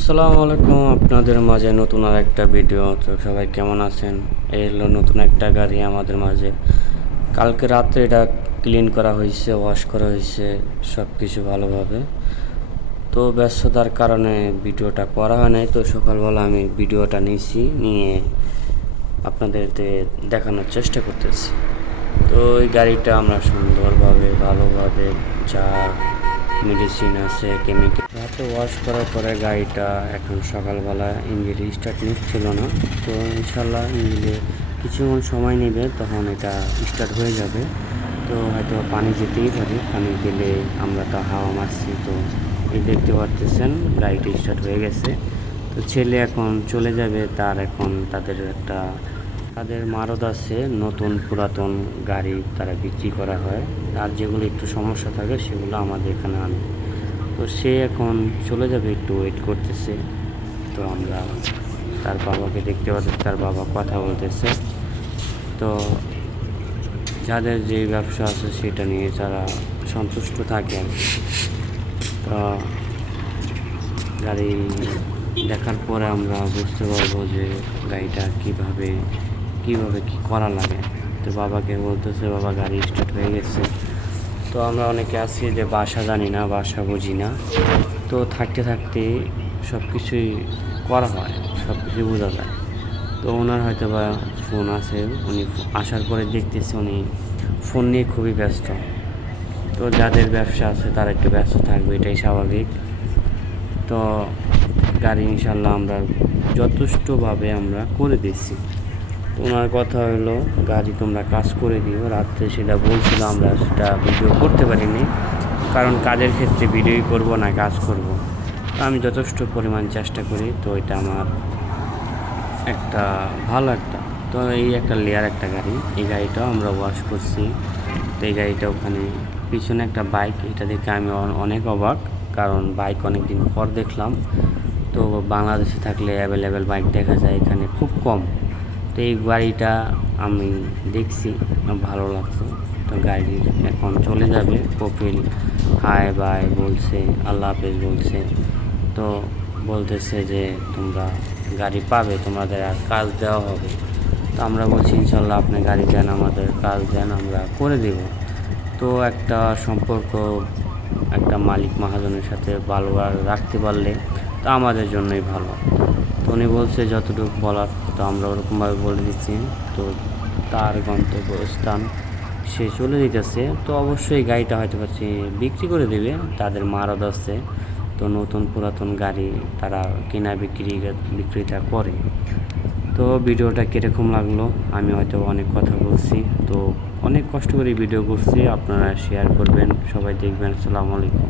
আসসালামু আলাইকুম, আপনাদের মাঝে নতুন আর একটা ভিডিও। তো সবাই কেমন আছেন? এই হলো নতুন একটা গাড়ি আমাদের মাঝে। কালকে রাত্রে এটা ক্লিন করা হয়েছে, ওয়াশ করা হয়েছে, সব কিছু ভালোভাবে। তো ব্যস্ততার কারণে ভিডিওটা করা হয় নাই। তো সকালবেলা আমি ভিডিওটা নিয়ে আপনাদেরকে দেখানোর চেষ্টা করতেছি। তো এই গাড়িটা আমরা সুন্দরভাবে ভালোভাবে যা মেডিসিন আছে, কেমিক্যাল রাতে ওয়াশ করার পরে গাড়িটা এখন সকালবেলা ইঞ্জিন স্টার্ট নিচ্ছিল না। তো ইনশাল্লাহ ইঞ্জিনে কিছুক্ষণ সময় নেবে, তখন এটা স্টার্ট হয়ে যাবে। তো হয়তো পানি যেতেই পারে, পানি গেলে আমরা তো হাওয়া মারছি। তো এই দেখতে পারতেছেন গাড়িটা স্টার্ট হয়ে গেছে। তো ছেলে এখন চলে যাবে, তাদের মারদ আছে নতুন পুরাতন গাড়ি, তারা বিক্রি করা হয়। আর যেগুলো একটু সমস্যা থাকে সেগুলো আমাদের এখানে আনে। তো সে এখন চলে যাবে, একটু ওয়েট করতেছে। তো আমরা তার বাবাকে দেখতে পাচ্ছি, তার বাবা কথা বলতেছে। তো যাদের যে ব্যবসা আছে সেটা নিয়ে তারা সন্তুষ্ট থাকে আর কি। তো গাড়ি দেখার পরে আমরা বুঝতে পারবো যে গাড়িটা কীভাবে কি করা লাগে। তো বাবাকে বলতেছে, বাবা গাড়ি স্টার্ট হয়ে গেছে। তো আমরা অনেকে আছি যে ভাষা জানি না, ভাষা বুঝি না। তো থাকতে থাকতে সব কিছুই করা হয়, সব কিছুই বোঝা যায়। তো ওনার হয়তো বা ফোন আছে, উনি আসার পরে দেখতেছে উনি ফোন নিয়ে খুবই ব্যস্ত। তো যাদের ব্যবসা আছে তারা একটু ব্যস্ত থাকবে, এটাই স্বাভাবিক। তো গাড়ি ইনশাল্লাহ আমরা যথেষ্টভাবে আমরা করে দিচ্ছি। ওনার কথা হলো, গাড়ি তোমরা কাজ করে দিও। রাত্রে সেটা বলছিল, আমরা সেটা ভিডিও করতে পারিনি, কারণ কাজের ক্ষেত্রে ভিডিওই করব না, কাজ করব। তো আমি যথেষ্ট পরিমাণ চেষ্টা করি। তো এটা আমার একটা ভালো একটা, তো এই একটা লেয়ার একটা গাড়ি, এই গাড়িটাও আমরা ওয়াশ করছি। তো এই গাড়িটা ওখানে পিছনে একটা বাইক, এটা দেখে আমি অনেক অবাক, কারণ বাইক অনেক দিন পর দেখলাম। তো বাংলাদেশে থাকলে অ্যাভেলেবেল বাইক দেখা যায়, এখানে খুব কম। তো এই গাড়িটা আমি দেখছি, ভালো লাগতো। তো গাড়ি এখন চলে যাবে, কপিল হাই বাই বলছে, আল্লাহ হাফেজ বলছে। তো বলতেছে যে তোমরা গাড়ি পাবে, তোমাদের আর কাজ দেওয়া হবে। তো আমরা বলছি ইনশাল্লাহ আপনি গাড়ি দেন, আমাদের কাজ দেন, আমরা করে দেব। তো একটা সম্পর্ক একটা মালিক মহাজনের সাথে ভালো রাখতে পারলে তো আমাদের জন্যই ভালো। তো উনি বলছে যতটুকু বলার, তো আমরা ওরকমভাবে বলে দিচ্ছি। তো তার গন্তব্যস্থান সে চলে যেতেছে। তো অবশ্যই গাড়িটা হয়তো পাচ্ছি বিক্রি করে দেবে, তাদের মারদ আছে। তো নতুন পুরাতন গাড়ি তারা বিক্রিটা করে। তো ভিডিওটা কীরকম লাগলো, আমি হয়তো অনেক কথা বলছি, তো অনেক কষ্ট করে ভিডিও করছি, আপনারা শেয়ার করবেন, সবাই দেখবেন। আসসালামু আলাইকুম।